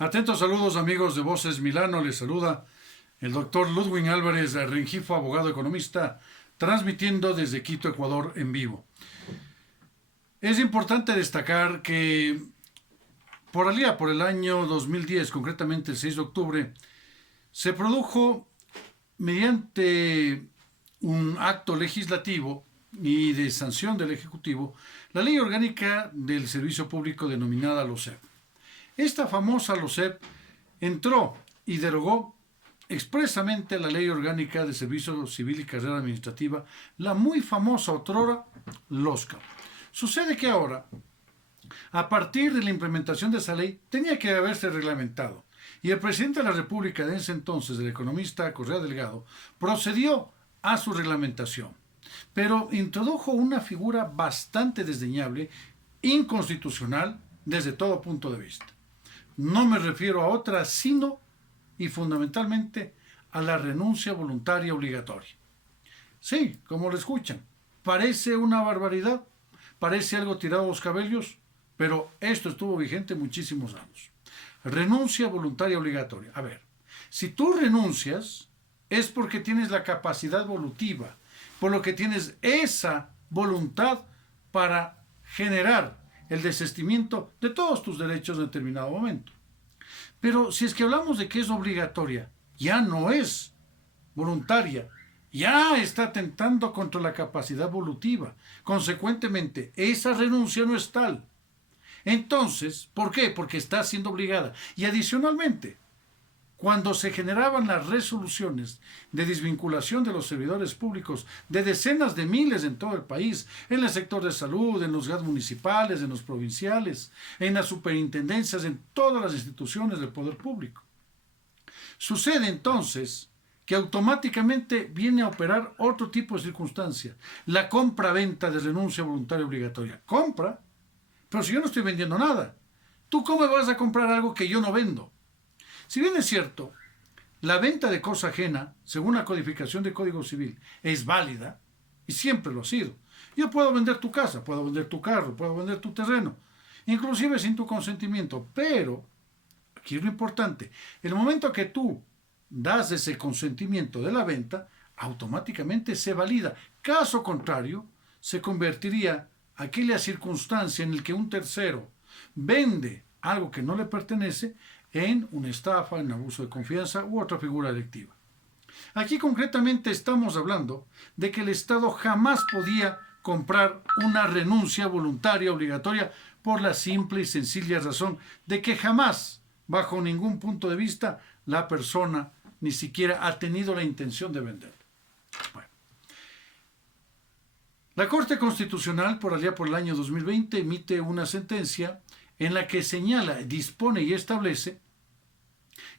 Atentos saludos amigos de Voces Milano, les saluda el doctor Ludwig Álvarez Rengifo, abogado economista, transmitiendo desde Quito, Ecuador, en vivo. Es importante destacar que por el año 2010, concretamente el 6 de octubre, se produjo mediante un acto legislativo y de sanción del Ejecutivo la Ley Orgánica del Servicio Público denominada LOSEP. Esta famosa LOSEP entró y derogó expresamente la Ley Orgánica de Servicio Civil y Carrera Administrativa, la muy famosa otrora LOSCA. Sucede que ahora, a partir de la implementación de esa ley, tenía que haberse reglamentado. Y el presidente de la República de ese entonces, el economista Correa Delgado, procedió a su reglamentación. Pero introdujo una figura bastante desdeñable, inconstitucional desde todo punto de vista. No me refiero a otra, sino y fundamentalmente a la renuncia voluntaria obligatoria. Sí, como lo escuchan, parece una barbaridad, parece algo tirado a los cabellos, pero esto estuvo vigente muchísimos años. Renuncia voluntaria obligatoria. A ver, si tú renuncias es porque tienes la capacidad evolutiva, por lo que tienes esa voluntad para generar el desistimiento de todos tus derechos en determinado momento. Pero si es que hablamos de que es obligatoria, ya no es voluntaria, ya está atentando contra la capacidad evolutiva. Consecuentemente, esa renuncia no es tal. Entonces, ¿por qué? Porque está siendo obligada. Y adicionalmente, cuando se generaban las resoluciones de desvinculación de los servidores públicos de decenas de miles en todo el país, en el sector de salud, en los GAD municipales, en los provinciales, en las superintendencias, en todas las instituciones del poder público, sucede entonces que automáticamente viene a operar otro tipo de circunstancia, la compra-venta de renuncia voluntaria obligatoria. Compra, pero si yo no estoy vendiendo nada, ¿tú cómo me vas a comprar algo que yo no vendo? Si bien es cierto, la venta de cosa ajena, según la codificación del Código Civil, es válida, y siempre lo ha sido. Yo puedo vender tu casa, puedo vender tu carro, puedo vender tu terreno, inclusive sin tu consentimiento, pero, aquí es lo importante, el momento que tú das ese consentimiento de la venta, automáticamente se valida. Caso contrario, se convertiría aquella circunstancia en la que un tercero vende algo que no le pertenece en una estafa, en abuso de confianza u otra figura delictiva. Aquí concretamente estamos hablando de que el Estado jamás podía comprar una renuncia voluntaria obligatoria por la simple y sencilla razón de que jamás, bajo ningún punto de vista, la persona ni siquiera ha tenido la intención de vender. Bueno. La Corte Constitucional, por allá por el año 2020, emite una sentencia en la que señala, dispone y establece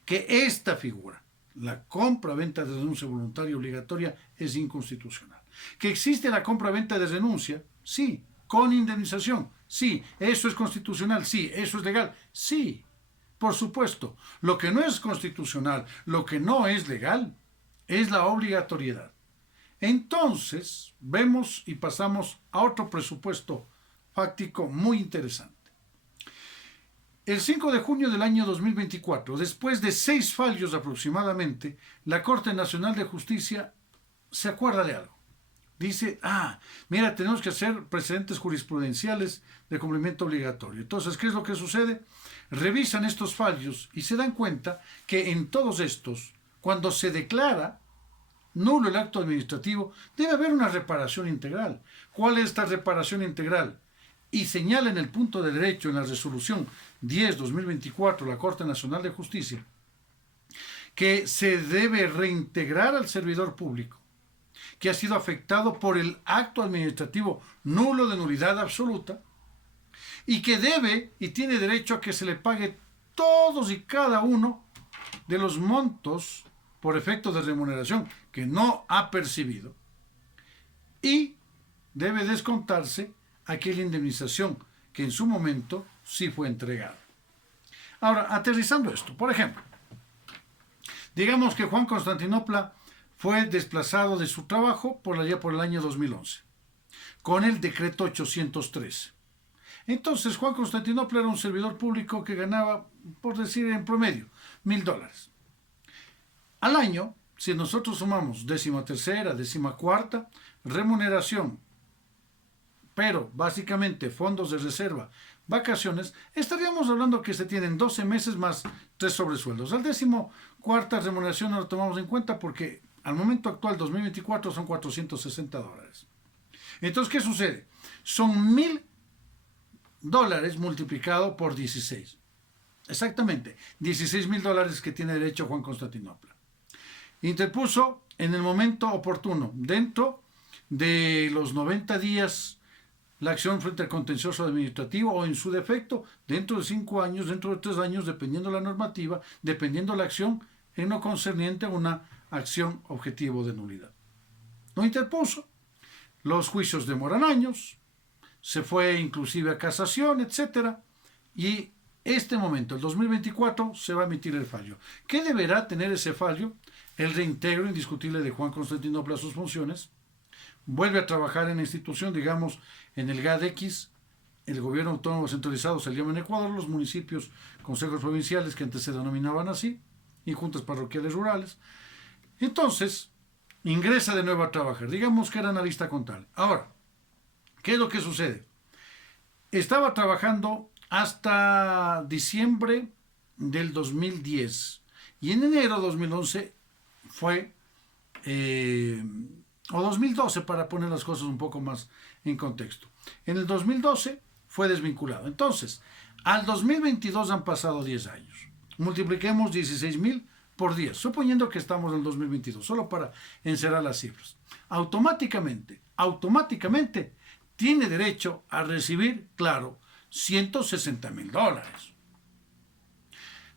que esta figura, la compra-venta de renuncia voluntaria obligatoria, es inconstitucional. Que existe la compra-venta de renuncia, sí, con indemnización, sí, eso es constitucional, sí, eso es legal, sí, por supuesto. Lo que no es constitucional, lo que no es legal, es la obligatoriedad. Entonces, vemos y pasamos a otro presupuesto fáctico muy interesante. El 5 de junio del año 2024, después de 6 fallos aproximadamente, la Corte Nacional de Justicia se acuerda de algo. Dice, mira, tenemos que hacer precedentes jurisprudenciales de cumplimiento obligatorio. Entonces, ¿qué es lo que sucede? Revisan estos fallos y se dan cuenta que en todos estos, cuando se declara nulo el acto administrativo, debe haber una reparación integral. ¿Cuál es esta reparación integral? Y señala en el punto de derecho, en la resolución 10-2024, la Corte Nacional de Justicia, que se debe reintegrar al servidor público que ha sido afectado por el acto administrativo nulo de nulidad absoluta y que debe y tiene derecho a que se le pague todos y cada uno de los montos por efecto de remuneración que no ha percibido y debe descontarse aquella indemnización que en su momento sí fue entregada. Ahora, aterrizando esto, por ejemplo, digamos que Juan Constantinopla fue desplazado de su trabajo por allá por el año 2011, con el decreto 813. Entonces Juan Constantinopla era un servidor público que ganaba, por decir en promedio, $1,000. Al año, si nosotros sumamos 13ª, 14ª, remuneración, pero básicamente fondos de reserva, vacaciones, estaríamos hablando que se tienen 12 meses más 3 sobresueldos. Al 14ª remuneración no lo tomamos en cuenta porque al momento actual, 2024, son $460. Entonces, ¿qué sucede? Son $1,000 multiplicado por 16. Exactamente, $16,000 que tiene derecho Juan Constantinopla. Interpuso en el momento oportuno, dentro de los 90 días, la acción frente al contencioso administrativo o en su defecto, dentro de 5 años, dentro de 3 años, dependiendo la normativa, dependiendo la acción, en lo concerniente a una acción objetivo de nulidad. Lo interpuso, los juicios demoran años, se fue inclusive a casación, etc. Y este momento, el 2024, se va a emitir el fallo. ¿Qué deberá tener ese fallo? El reintegro indiscutible de Juan Constantinopla a sus funciones, vuelve a trabajar en la institución, digamos, en el GADX, el gobierno autónomo centralizado se llama en Ecuador, los municipios, consejos provinciales, que antes se denominaban así, y juntas parroquiales rurales. Entonces, ingresa de nuevo a trabajar, digamos que era analista contable. Ahora, ¿qué es lo que sucede? Estaba trabajando hasta diciembre del 2010, y en enero de 2011 fue... o 2012, para poner las cosas un poco más en contexto. En el 2012 fue desvinculado. Entonces, al 2022 han pasado 10 años. Multipliquemos 16,000 por 10, suponiendo que estamos en el 2022, solo para encerrar las cifras. Automáticamente, tiene derecho a recibir, claro, $160,000.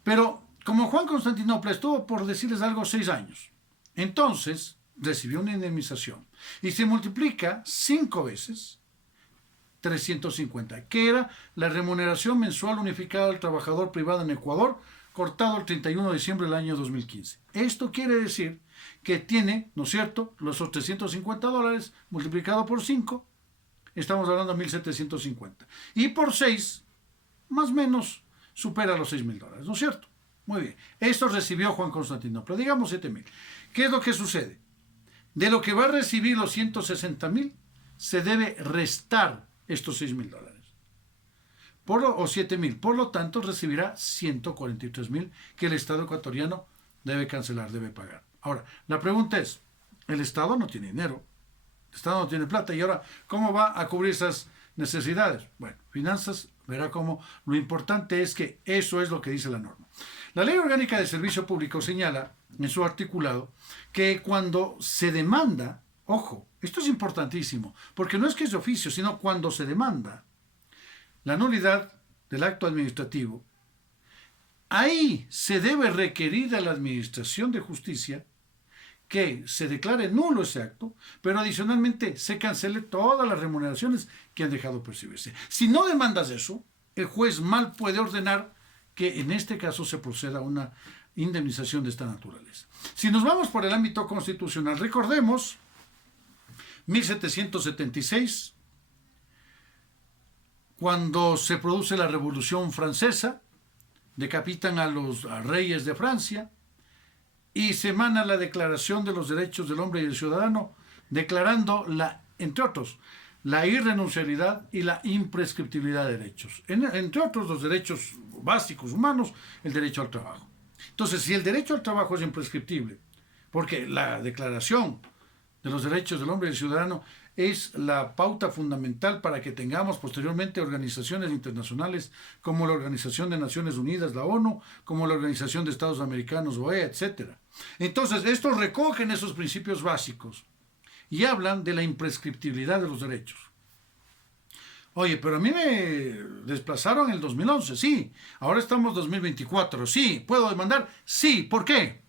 Pero, como Juan Constantinopla estuvo, por decirles algo, 6 años, entonces recibió una indemnización y se multiplica 5 veces 350, que era la remuneración mensual unificada del trabajador privado en Ecuador, cortado el 31 de diciembre del año 2015. Esto quiere decir que tiene, ¿no es cierto?, los $350 multiplicado por 5, estamos hablando de $1,750. Y por 6, más o menos, supera los $6,000, ¿no es cierto? Muy bien. Esto recibió Juan Constantinopla, digamos 7,000. ¿Qué es lo que sucede? De lo que va a recibir los 160,000, se debe restar estos $6,000. O 7,000. Por lo tanto, recibirá 143,000 que el Estado ecuatoriano debe cancelar, debe pagar. Ahora, la pregunta es, el Estado no tiene dinero, el Estado no tiene plata, y ahora, ¿cómo va a cubrir esas necesidades? Bueno, finanzas, verá cómo. Lo importante es que eso es lo que dice la norma. La Ley Orgánica de Servicio Público señala en su articulado que cuando se demanda, ojo, esto es importantísimo, porque no es que es de oficio, sino cuando se demanda la nulidad del acto administrativo, ahí se debe requerir a la Administración de Justicia que se declare nulo ese acto, pero adicionalmente se cancele todas las remuneraciones que han dejado percibirse. Si no demandas eso, el juez mal puede ordenar que en este caso se proceda a una indemnización de esta naturaleza. Si nos vamos por el ámbito constitucional, recordemos 1776, cuando se produce la Revolución Francesa, decapitan a los reyes de Francia y se emana la Declaración de los Derechos del Hombre y del Ciudadano, declarando, entre otros, la irrenunciabilidad y la imprescriptibilidad de derechos. Entre otros, los derechos básicos humanos, el derecho al trabajo. Entonces, si el derecho al trabajo es imprescriptible, porque la Declaración de los Derechos del Hombre y del Ciudadano es la pauta fundamental para que tengamos posteriormente organizaciones internacionales como la Organización de Naciones Unidas, la ONU, como la Organización de Estados Americanos, OEA, etc. Entonces, estos recogen esos principios básicos y hablan de la imprescriptibilidad de los derechos. Oye, pero a mí me desplazaron en el 2011, sí. Ahora estamos en 2024, sí. ¿Puedo demandar? Sí. ¿Por qué?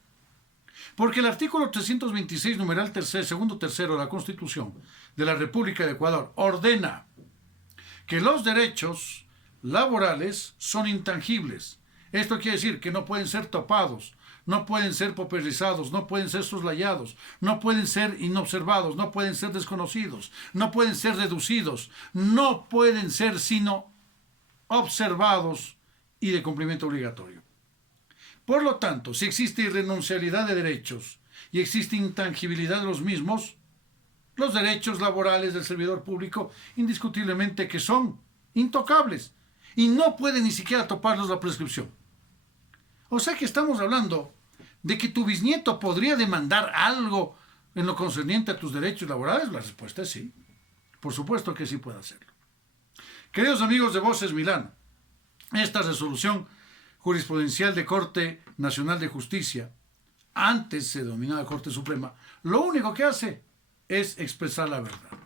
Porque el artículo 326, numeral segundo tercero de la Constitución de la República de Ecuador ordena que los derechos laborales son intangibles. Esto quiere decir que no pueden ser topados, no pueden ser pauperizados, no pueden ser soslayados, no pueden ser inobservados, no pueden ser desconocidos, no pueden ser reducidos, no pueden ser sino observados y de cumplimiento obligatorio. Por lo tanto, si existe irrenunciabilidad de derechos y existe intangibilidad de los mismos, los derechos laborales del servidor público indiscutiblemente que son intocables y no puede ni siquiera toparlos la prescripción. O sea que estamos hablando de que tu bisnieto podría demandar algo en lo concerniente a tus derechos laborales. La respuesta es sí. Por supuesto que sí puede hacerlo. Queridos amigos de Voces Milano, esta resolución jurisprudencial de Corte Nacional de Justicia, antes se denominaba Corte Suprema, lo único que hace es expresar la verdad.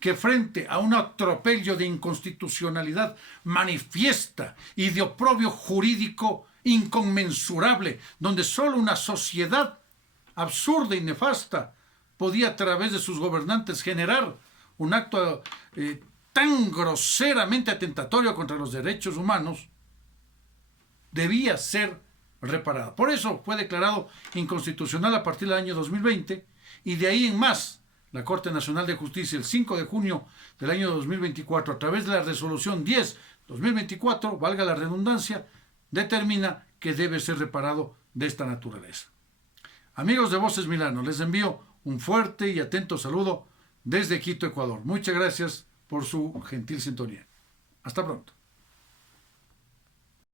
Que frente a un atropello de inconstitucionalidad manifiesta y de oprobio jurídico inconmensurable, donde solo una sociedad absurda y nefasta podía a través de sus gobernantes generar un acto tan groseramente atentatorio contra los derechos humanos, debía ser reparada. Por eso fue declarado inconstitucional a partir del año 2020 y de ahí en más la Corte Nacional de Justicia el 5 de junio del año 2024 a través de la resolución 10/2024, valga la redundancia, determina que debe ser reparado de esta naturaleza. Amigos de Voces Milano, les envío un fuerte y atento saludo desde Quito, Ecuador. Muchas gracias por su gentil sintonía. Hasta pronto.